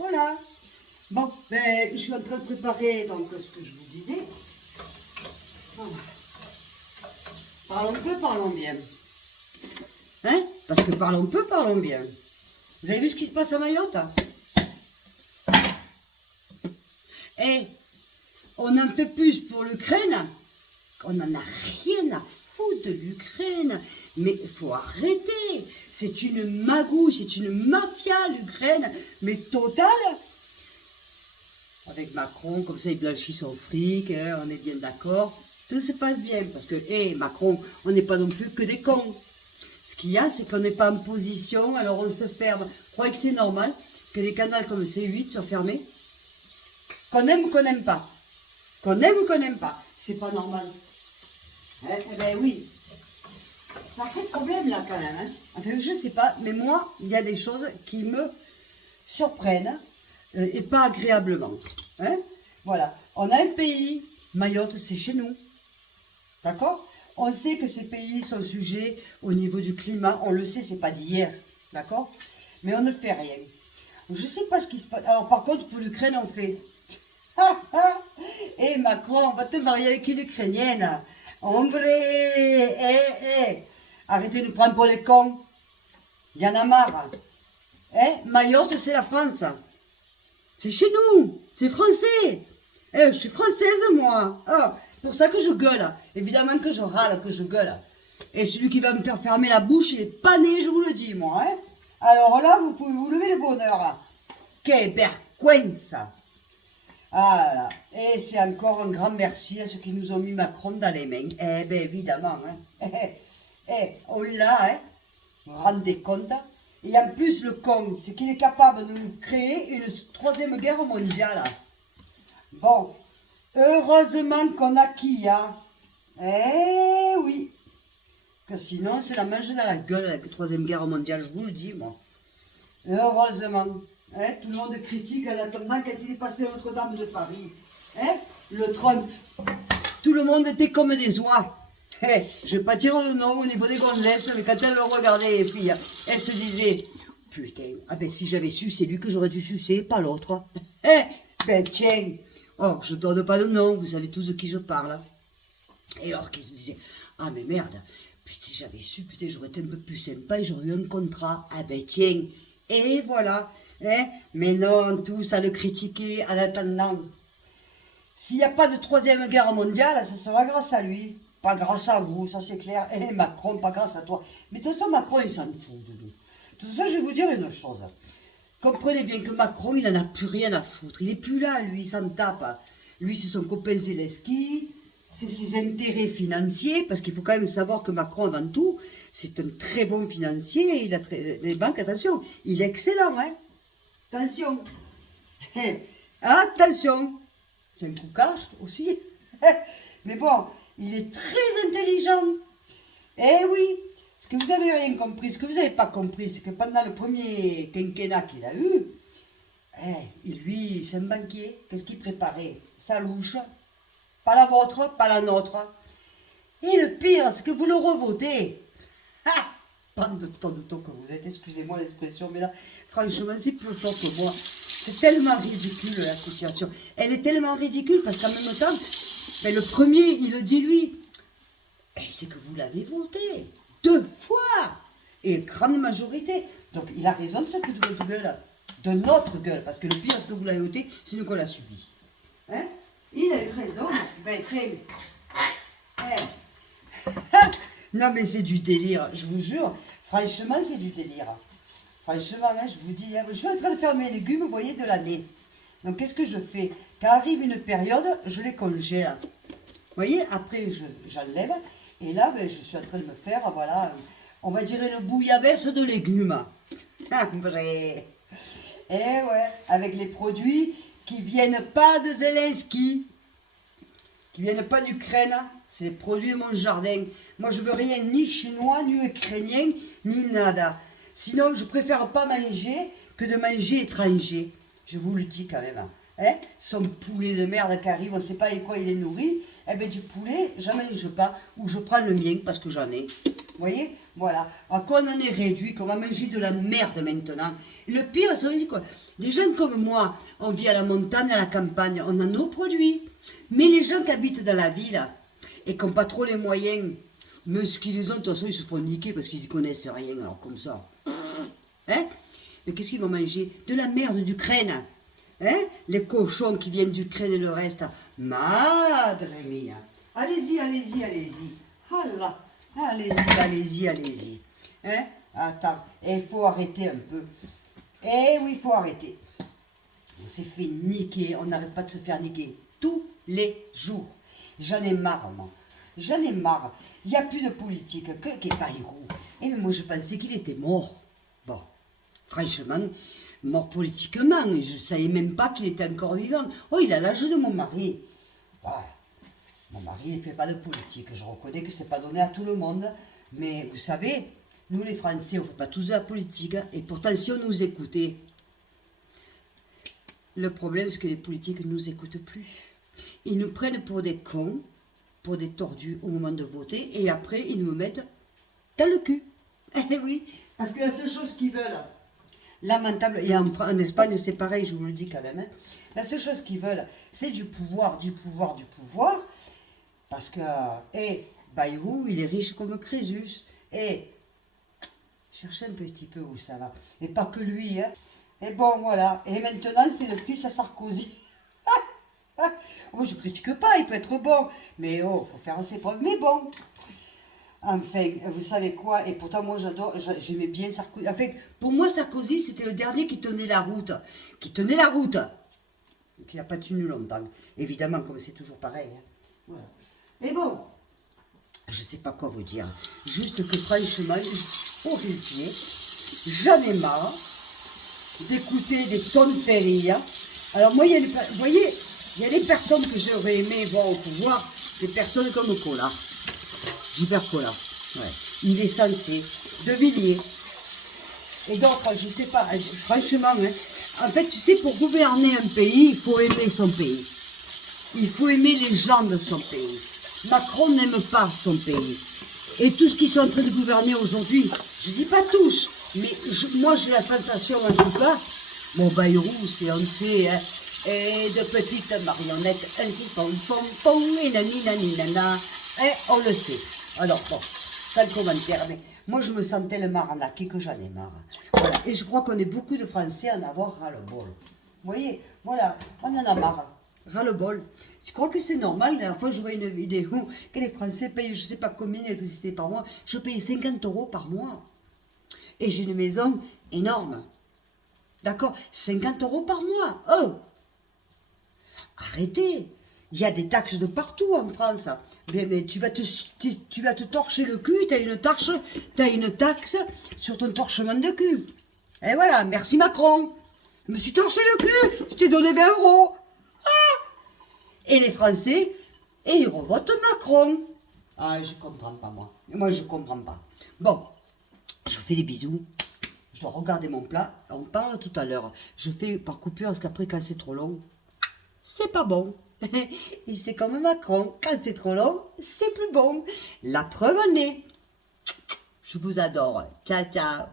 Voilà. Bon, ben, je suis en train de préparer donc ce que je vous disais. Voilà. Parlons peu, parlons bien. Hein? Parce que parlons peu, parlons bien. Vous avez vu ce qui se passe à Mayotte? Et on en fait plus pour l'Ukraine. On n'en a rien à foutre de l'Ukraine. Mais il faut arrêter. C'est une magouille, c'est une mafia l'Ukraine. Mais totale. Avec Macron, comme ça il blanchit son fric, hein, on est bien d'accord. Tout se passe bien. Parce que, Macron, on n'est pas non plus que des cons. Ce qu'il y a, c'est qu'on n'est pas en position, alors on se ferme. Vous croyez que c'est normal que des canaux comme C8 soient fermés? Qu'on aime ou qu'on n'aime pas. Qu'on aime ou qu'on n'aime pas. C'est pas normal. Hein? Eh ben oui. Ça fait problème là quand même. Hein? Enfin, je sais pas, mais moi, il y a des choses qui me surprennent et pas agréablement. Hein? Voilà. On a un pays, Mayotte, c'est chez nous. D'accord? On sait que ces pays sont sujets au niveau du climat. On le sait, c'est pas d'hier. D'accord? Mais on ne fait rien. Je ne sais pas ce qui se passe. Alors par contre, pour l'Ukraine, on fait. Et Macron, on va te marier avec une Ukrainienne. Hombre, arrêtez de nous prendre pour les cons. Il y en a marre. Mayotte, c'est la France. C'est chez nous. C'est français. Je suis française, moi. Pour ça que je gueule. Évidemment que je râle, que je gueule. Et celui qui va me faire fermer la bouche, il est pas né, je vous le dis, moi. Hein. Alors là, vous pouvez vous lever le bonheur. Que vergüenza. Voilà. Et c'est encore un grand merci à ceux qui nous ont mis Macron dans les mains. Eh bien, évidemment. Hein. On l'a, hein. Vous vous rendez compte? Et en plus, le con, c'est qu'il est capable de nous créer une troisième guerre mondiale. Bon. Heureusement qu'on a qui, hein? Eh oui. Que sinon, c'est la mange dans la gueule avec la troisième guerre mondiale, je vous le dis, moi. Heureusement. Hein? Tout le monde critique en attendant quand il est passé à Notre-Dame de Paris. Hein? Le Trump. Tout le monde était comme des oies. Je ne vais pas dire le nom au niveau des gonzesses, mais quand elles le regardaient, les filles, elles se disaient, putain, si j'avais su, c'est lui que j'aurais dû sucer, pas l'autre. Ben tiens. Oh, je ne donne pas de nom, vous savez tous de qui je parle. Et alors qu'ils se disaient, ah mais merde, putain, j'avais su, putain, j'aurais été un peu plus sympa et j'aurais eu un contrat. Ah ben tiens, et voilà. Hein? Mais non, tous à le critiquer en attendant. S'il n'y a pas de troisième guerre mondiale, ça sera grâce à lui. Pas grâce à vous, ça c'est clair. Et Macron, pas grâce à toi. Mais de toute façon, Macron, il s'en fout de nous. Tout ça, je vais vous dire une chose. Comprenez bien que Macron, il n'en a plus rien à foutre. Il n'est plus là, lui, il s'en tape. Lui, c'est son copain Zelensky, c'est ses intérêts financiers, parce qu'il faut quand même savoir que Macron, avant tout, c'est un très bon financier. Il a les banques, attention, il est excellent, hein. Attention. Attention. C'est un coucage aussi. Mais bon, il est très intelligent. Eh oui. Ce que vous n'avez rien compris, ce que vous n'avez pas compris, c'est que pendant le premier quinquennat qu'il a eu, lui, c'est un banquier. Qu'est-ce qu'il préparait? Sa louche. Pas la vôtre, pas la nôtre. Et le pire, c'est que vous le revotez. Bande de tonton que vous êtes, excusez-moi l'expression, mais là, franchement, c'est plus fort que moi. C'est tellement ridicule la situation. Elle est tellement ridicule parce qu'en même temps, le premier, il le dit lui. C'est que vous l'avez voté 2 fois. Et grande majorité. Donc il a raison de se foutre de votre gueule. De notre gueule. Parce que le pire, c'est que vous l'avez voté, c'est nous qu'on l'a subi. Hein? Il a eu raison. Non mais c'est du délire, je vous jure. Franchement, c'est du délire. Franchement, hein, je vous dis, je suis en train de faire mes légumes, vous voyez, de l'année. Donc, qu'est-ce que je fais? Quand arrive une période, je les congèle. Vous voyez, après, j'enlève. Et là, je suis en train de me faire, voilà, on va dire une bouillabaisse de légumes. Vrai. Et ouais, avec les produits qui viennent pas de Zelensky, qui viennent pas d'Ukraine. C'est les produits de mon jardin. Moi, je veux rien, ni chinois, ni ukrainien, ni nada. Sinon, je préfère pas manger que de manger étranger. Je vous le dis quand même. Hein? Son poulet de merde qui arrive, on ne sait pas avec quoi il est nourri. Eh bien, du poulet, j'en mange pas. Ou je prends le mien parce que j'en ai. Vous voyez? Voilà. À quoi on en est réduit, qu'on va manger de la merde maintenant. Et le pire, ça veut dire quoi? Des gens comme moi, on vit à la montagne, à la campagne, on a nos produits. Mais les gens qui habitent dans la ville et qui n'ont pas trop les moyens, même ce qu'ils ont, de toute façon, ils se font niquer parce qu'ils n'y connaissent rien, alors comme ça. Hein? Mais qu'est-ce qu'ils vont manger? De la merde d'Ukraine. Hein? Les cochons qui viennent d'Ukraine et le reste. Madre mia. Allez-y, allez-y, allez-y. Ah là. Allez-y, allez-y. Hein? Attends, il faut arrêter un peu. Eh oui, il faut arrêter. On s'est fait niquer, on n'arrête pas de se faire niquer. Tous les jours. J'en ai marre, moi. J'en ai marre. Il n'y a plus de politique. Qu'est Bayrou? Et mais moi, je pensais qu'il était mort. Bon, franchement, mort politiquement. Je ne savais même pas qu'il était encore vivant. Oh, il a l'âge de mon mari. Ah, mon mari, il ne fait pas de politique. Je reconnais que ce n'est pas donné à tout le monde. Mais vous savez, nous les Français, on ne fait pas tous de la politique. Et pourtant, si on nous écoutait, le problème, c'est que les politiques ne nous écoutent plus. Ils nous prennent pour des cons, pour des tordus au moment de voter. Et après, ils nous mettent dans le cul. Eh oui, parce que la seule chose qu'ils veulent, lamentable, et en Espagne, c'est pareil, je vous le dis quand même. Hein, la seule chose qu'ils veulent, c'est du pouvoir, du pouvoir, du pouvoir. Parce que, Bayrou, il est riche comme Crésus. Cherchez un petit peu où ça va. Et pas que lui, hein. Et bon, voilà. Et maintenant, c'est le fils à Sarkozy. Moi, je ne critique pas, il peut être bon. Mais oh, il faut faire ses preuves. Mais bon. Enfin, vous savez quoi? Et pourtant, moi, j'aimais bien Sarkozy. Enfin, pour moi, Sarkozy, c'était le dernier qui tenait la route. Qui tenait la route. Qui n'a pas tenu longtemps. Évidemment, comme c'est toujours pareil. Hein. Voilà. Et bon, je ne sais pas quoi vous dire. Juste que franchement, je suis horrifiée. J'en ai marre d'écouter des tonneries. Alors moi, vous voyez, il y a des personnes que j'aurais aimé voir au pouvoir, des personnes comme Collard, Gilbert Collard, ouais. Il est censé, De Villiers, et d'autres, je ne sais pas, franchement, hein, en fait, tu sais, pour gouverner un pays, il faut aimer son pays. Il faut aimer les gens de son pays. Macron n'aime pas son pays. Et tout ce qu'ils sont en train de gouverner aujourd'hui, je ne dis pas tous, mais moi j'ai la sensation en tout cas, mon Bayrou, c'est on sait, hein, et de petites marionnettes, ainsi pom pom pom, et nani nani nana, et on le sait. Alors bon, sans commentaire, mais moi je me sens tellement arnaquée que j'en ai marre. Voilà, et je crois qu'on est beaucoup de Français à en avoir ras-le-bol. Vous voyez, voilà, on en a marre, ras-le-bol. Je crois que c'est normal. La dernière fois, je vois une vidéo que les Français payent, je ne sais pas combien d'électricité par mois. Je paye 50 € par mois. Et j'ai une maison énorme. D'accord? 50 € par mois. Oh! Arrêtez! Il y a des taxes de partout en France. Mais tu vas te torcher le cul, tu as une taxe sur ton torchement de cul. Et voilà, merci Macron. Je me suis torché le cul, je t'ai donné 20 €. Et les Français, ils revotent Macron. Ah, je comprends pas, moi. Moi, je comprends pas. Bon, je vous fais des bisous. Je dois regarder mon plat. On parle tout à l'heure. Je fais par coupure parce qu'après, quand c'est trop long, c'est pas bon. C'est comme Macron. Quand c'est trop long, c'est plus bon. La preuve en est. Je vous adore. Ciao, ciao.